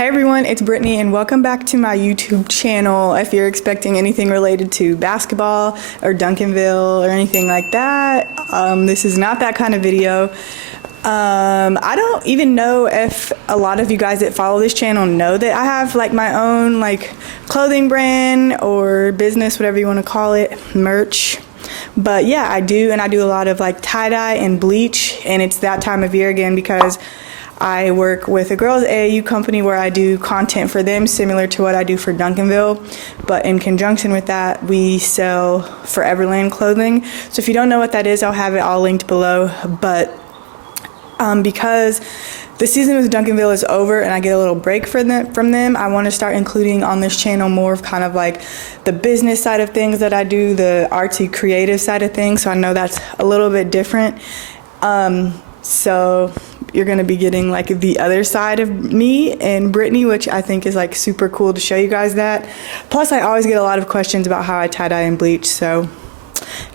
Hey everyone, it's Brittany and welcome back to my YouTube channel. If you're expecting anything related to basketball or Duncanville or anything like that, this is not that kind of video. I don't even know if a lot of you guys that follow this channel know that I have like my own like clothing brand or business, whatever you want to call it, merch. But yeah, I do, and I do a lot of like tie-dye and bleach, and it's that time of year again because I work with a girls AAU company where I do content for them similar to what I do for Duncanville, but in conjunction with that we sell Foreverland clothing. So if you don't know what that is, I'll have it all linked below. But because the season with Duncanville is over and I get a little break from them, I want to start including on this channel more of kind of like the business side of things that I do, the artsy creative side of things. So I know that's a little bit different. So you're going to be getting like the other side of me and Brittany, which I think is like super cool to show you guys that. Plus I always get a lot of questions about how I tie-dye and bleach, so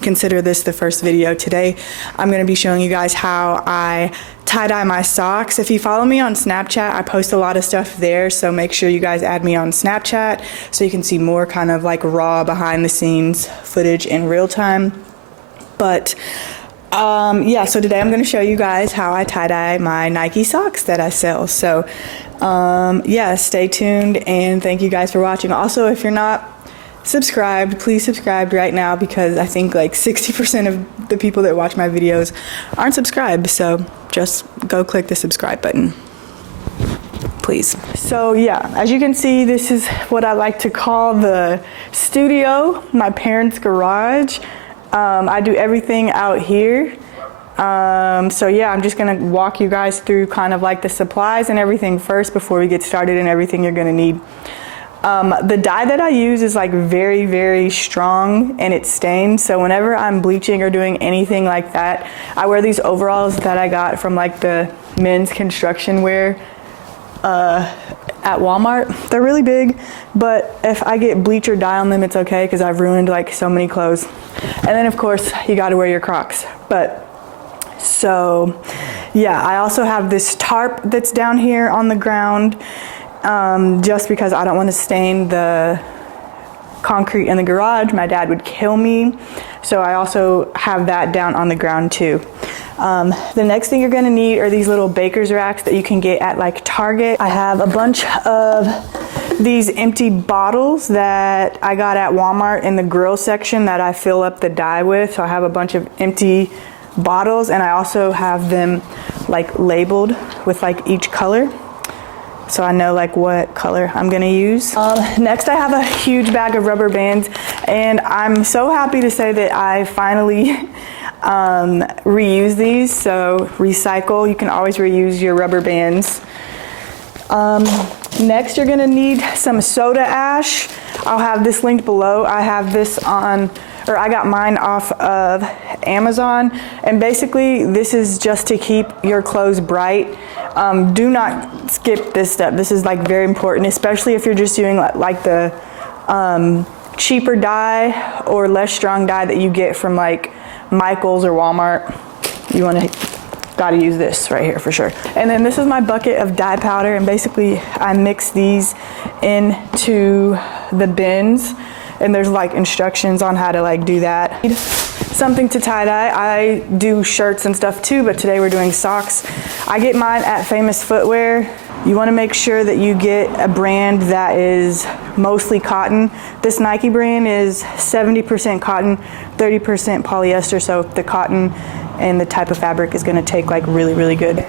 consider this the first video. Today I'm going to be showing you guys how I tie-dye my socks. If you follow me on Snapchat, I post a lot of stuff there, so make sure you guys add me on Snapchat so you can see more kind of like raw behind the scenes footage in real time. But yeah, so today I'm going to show you guys how I tie-dye my Nike socks that I sell. So yeah, stay tuned and thank you guys for watching. Also, if you're not subscribed, please subscribe right now because I think like 60% of the people that watch my videos aren't subscribed. So just go click the subscribe button, please. So yeah, as you can see, this is what I like to call the studio, my parents' garage. I do everything out here. So yeah, I'm just gonna walk you guys through kind of like the supplies and everything first before we get started and everything you're gonna need. The dye that I use is like very, very strong and it's stained. So whenever I'm bleaching or doing anything like that, I wear these overalls that I got from like the men's construction wear at Walmart. They're really big, but if I get bleach or dye on them, it's okay because I've ruined like so many clothes. And then of course you got to wear your Crocs. But so yeah, I also have this tarp that's down here on the ground just because I don't want to stain the concrete in the garage. My dad would kill me. So I also have that down on the ground too. The next thing you're gonna need are these little baker's racks that you can get at like Target. I have a bunch of these empty bottles that I got at Walmart in the grill section that I fill up the dye with. So I have a bunch of empty bottles and I also have them like labeled with like each color, so I know like what color I'm gonna use. Next I have a huge bag of rubber bands, and I'm so happy to say that I finally reuse these. So recycle, you can always reuse your rubber bands. Next you're gonna need some soda ash. I'll have this linked below. I have this on, or I got mine off of Amazon, and basically this is just to keep your clothes bright. Do not skip this step. This is like very important, especially if you're just doing like the cheaper dye or less strong dye that you get from like Michael's or Walmart. You gotta use this right here for sure. And then this is my bucket of dye powder, and basically I mix these into the bins, and there's like instructions on how to like do that. Something to tie-dye. I do shirts and stuff too, but today we're doing socks. I get mine at Famous Footwear. You want to make sure that you get a brand that is mostly cotton. This Nike brand is 70% cotton, 30% polyester, so the cotton and the type of fabric is going to take like really, really good.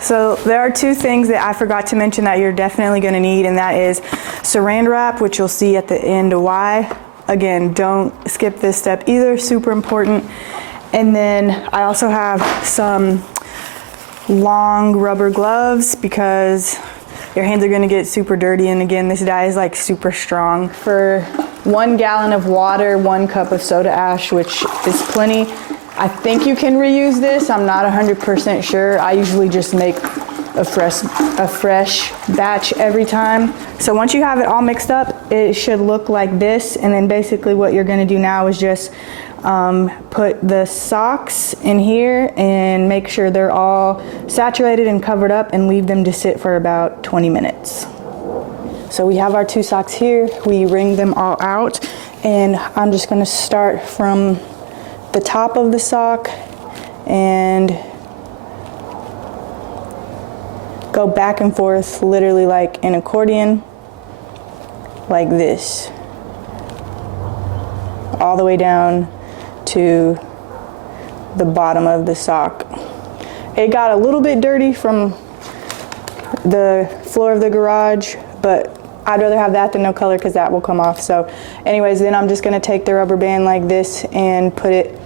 So there are two things that I forgot to mention that you're definitely going to need, and that is saran wrap, which you'll see at the end why. Again, don't skip this step either, super important. And then I also have some long rubber gloves because your hands are going to get super dirty, and again, this dye is like super strong. For 1 gallon of water, 1 cup of soda ash, which is plenty. I think you can reuse this. I'm not 100% sure. I usually just make a fresh batch every time. So once you have it all mixed up, it should look like this. And then basically what you're gonna do now is just put the socks in here and make sure they're all saturated and covered up and leave them to sit for about 20 minutes. So we have our 2 socks here. We wring them all out, and I'm just gonna start from the top of the sock and go back and forth, literally like an accordion, like this, all the way down to the bottom of the sock. It got a little bit dirty from the floor of the garage, but I'd rather have that than no color because that will come off. So anyways, then I'm just gonna take the rubber band like this and put it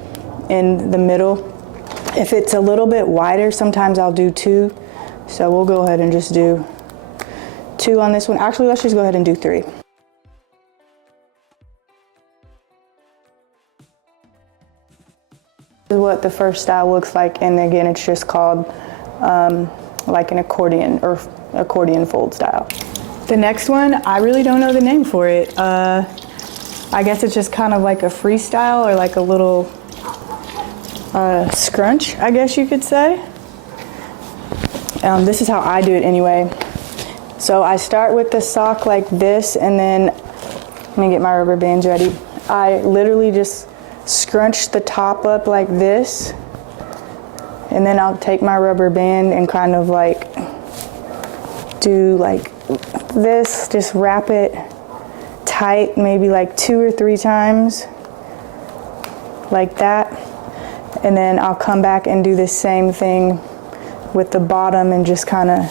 in the middle. If it's a little bit wider, sometimes I'll do 2. So we'll go ahead and just do 2 on this one. Actually, let's just go ahead and do 3. This is what the first style looks like, and again, it's just called like an accordion or accordion fold style. The next one, I really don't know the name for it. I guess it's just kind of like a freestyle or like a little scrunch, I guess you could say. This is how I do it anyway. So I start with the sock like this, and then, let me get my rubber bands ready. I literally just scrunch the top up like this, and then I'll take my rubber band and kind of like do like this, just wrap it tight, maybe like 2 or 3 times, like that. And then I'll come back and do the same thing with the bottom and just kind of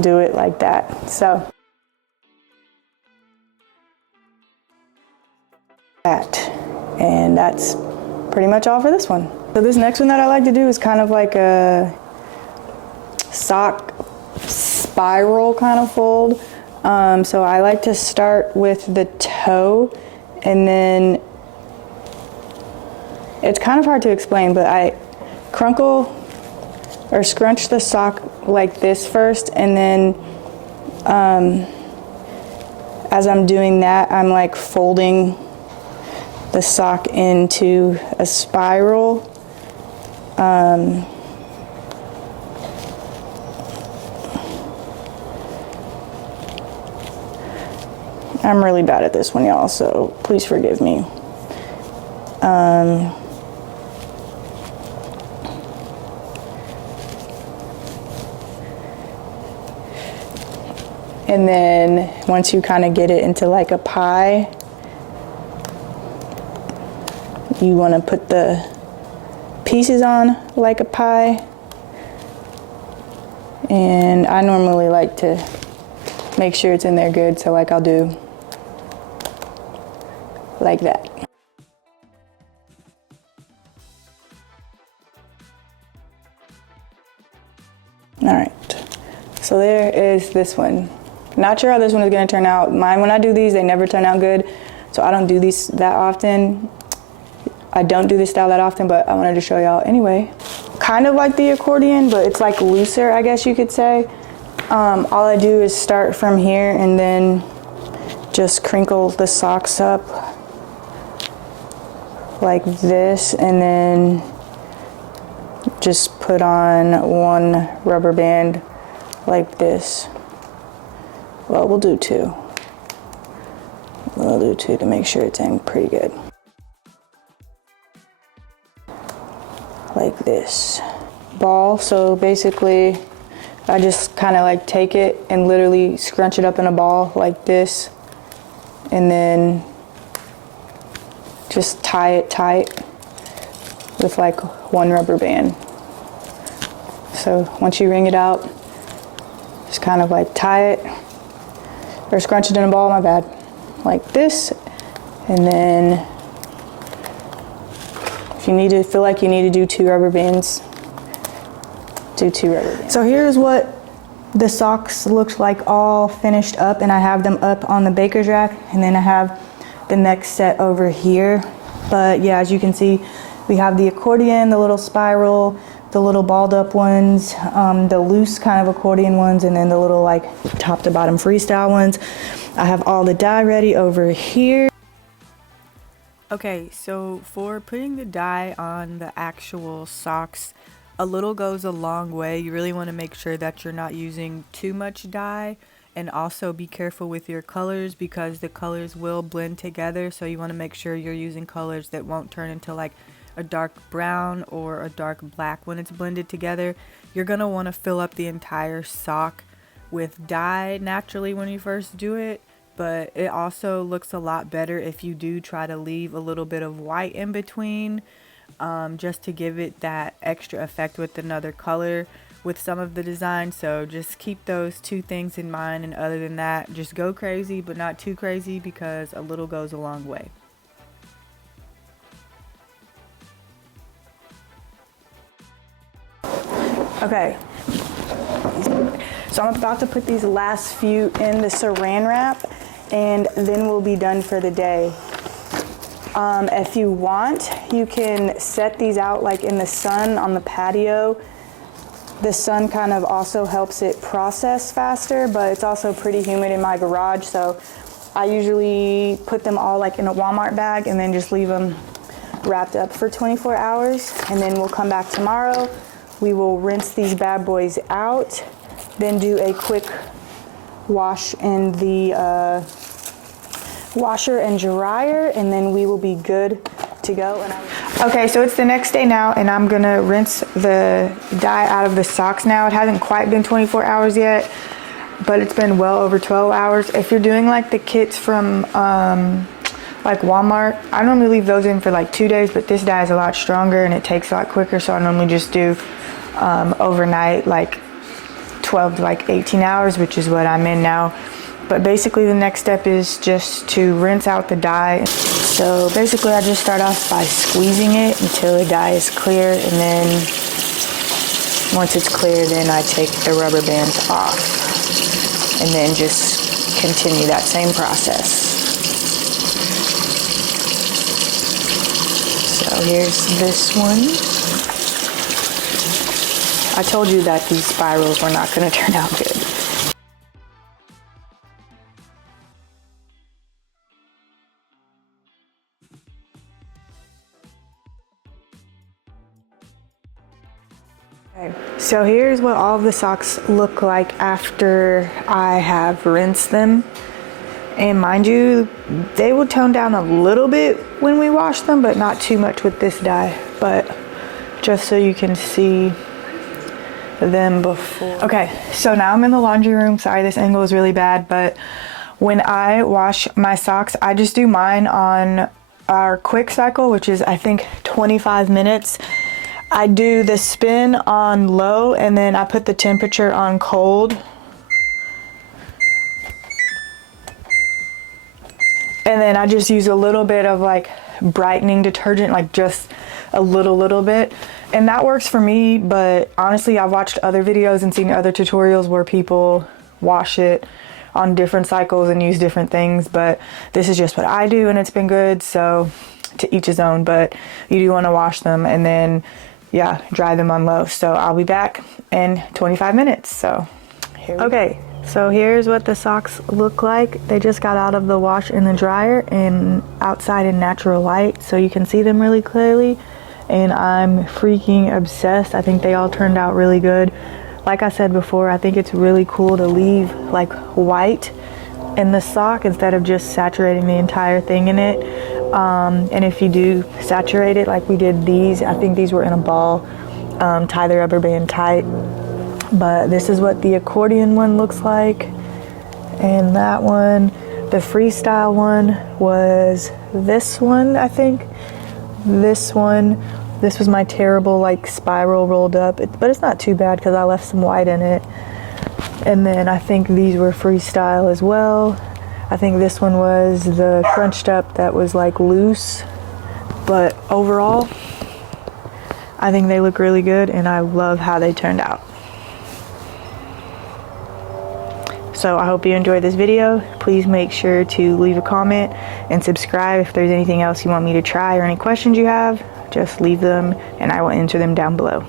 do it like that. So that, and that's pretty much all for this one. So this next one that I like to do is kind of like a sock spiral kind of fold. So I like to start with the toe, and then it's kind of hard to explain, but I crunkle or scrunch the sock like this first, and then as I'm doing that, I'm like folding the sock into a spiral. I'm really bad at this one, y'all, so please forgive me. And then once you kind of get it into like a pie, you want to put the pieces on like a pie. And I normally like to make sure it's in there good, so like I'll do like that. All right, so there is this one. Not sure how this one is gonna turn out. Mine, when I do these, they never turn out good, so I don't do these that often. I don't do this style that often, but I wanted to show y'all anyway. Kind of like the accordion, but it's like looser, I guess you could say. All I do is start from here and then just crinkle the socks up like this, and then just put on one rubber band like this. Well, we'll do 2. We'll do 2 to make sure it's in pretty good. Like this. Ball, so basically I just kind of like take it and literally scrunch it up in a ball like this, and then just tie it tight with like one rubber band. So once you wring it out, just kind of like tie it, or scrunch it in a ball, my bad, like this. And then if you need to feel like you need to do 2 rubber bands, do 2 rubber bands. So here's what the socks looked like all finished up, and I have them up on the baker's rack, and then I have the next set over here. But yeah, as you can see, we have the accordion, the little spiral, the little balled up ones, the loose kind of accordion ones, and then the little like top to bottom freestyle ones. I have all the dye ready over here. Okay, so for putting the dye on the actual socks, a little goes a long way. You really want to make sure that you're not using too much dye, and also be careful with your colors because the colors will blend together. So you want to make sure you're using colors that won't turn into like a dark brown or a dark black when it's blended together. You're going to want to fill up the entire sock with dye naturally when you first do it. But it also looks a lot better if you do try to leave a little bit of white in between, just to give it that extra effect with another color with some of the design. So just keep those two things in mind, and other than that, just go crazy but not too crazy, because a little goes a long way. Okay, so I'm about to put these last few in the saran wrap, and then we'll be done for the day. If you want, you can set these out like in the sun on the patio. The sun kind of also helps it process faster, but it's also pretty humid in my garage, so I usually put them all like in a Walmart bag and then just leave them wrapped up for 24 hours. And then we'll come back tomorrow. We will rinse these bad boys out, then do a quick wash in the washer and dryer, and then we will be good to go. Okay, so it's the next day now, and I'm gonna rinse the dye out of the socks now. It hasn't quite been 24 hours yet, but it's been well over 12 hours. If you're doing like the kits from like Walmart, I normally leave those in for like 2 days, but this dye is a lot stronger and it takes a lot quicker, so I normally just do overnight, like 12 to like 18 hours, which is what I'm in now. But basically the next step is just to rinse out the dye. So basically I just start off by squeezing it until the dye is clear, and then once it's clear, then I take the rubber bands off and then just continue that same process. So here's this one. I told you that these spirals were not going to turn out good. Okay, so here's what all of the socks look like after I have rinsed them. And mind you, they will tone down a little bit when we wash them, but not too much with this dye. But just so you can see them before. Okay, so now I'm in the laundry room. Sorry, this angle is really bad, but when I wash my socks, I just do mine on our quick cycle, which is I think 25 minutes. I do the spin on low, and then I put the temperature on cold. And then I just use a little bit of like brightening detergent, like just a little bit. And that works for me, but honestly, I've watched other videos and seen other tutorials where people wash it on different cycles and use different things, but this is just what I do and it's been good, so to each his own. But you do want to wash them and then, yeah, dry them on low. So I'll be back in 25 minutes. So here we go. Okay, so here's what the socks look like. They just got out of the wash in the dryer and outside in natural light, so you can see them really clearly. And I'm freaking obsessed. I think they all turned out really good. Like I said before, I think it's really cool to leave like white in the sock instead of just saturating the entire thing in it. And if you do saturate it like we did these, I think these were in a ball, tie the rubber band tight. But this is what the accordion one looks like. And that one, the freestyle one, was this one, I think. This one, this was my terrible like spiral rolled up, but it's not too bad because I left some white in it. And then I think these were freestyle as well. I think this one was the crunched up that was like loose, but overall I think they look really good and I love how they turned out. So I hope you enjoyed this video. Please make sure to leave a comment and subscribe. If there's anything else you want me to try or any questions you have, just leave them and I will answer them down below.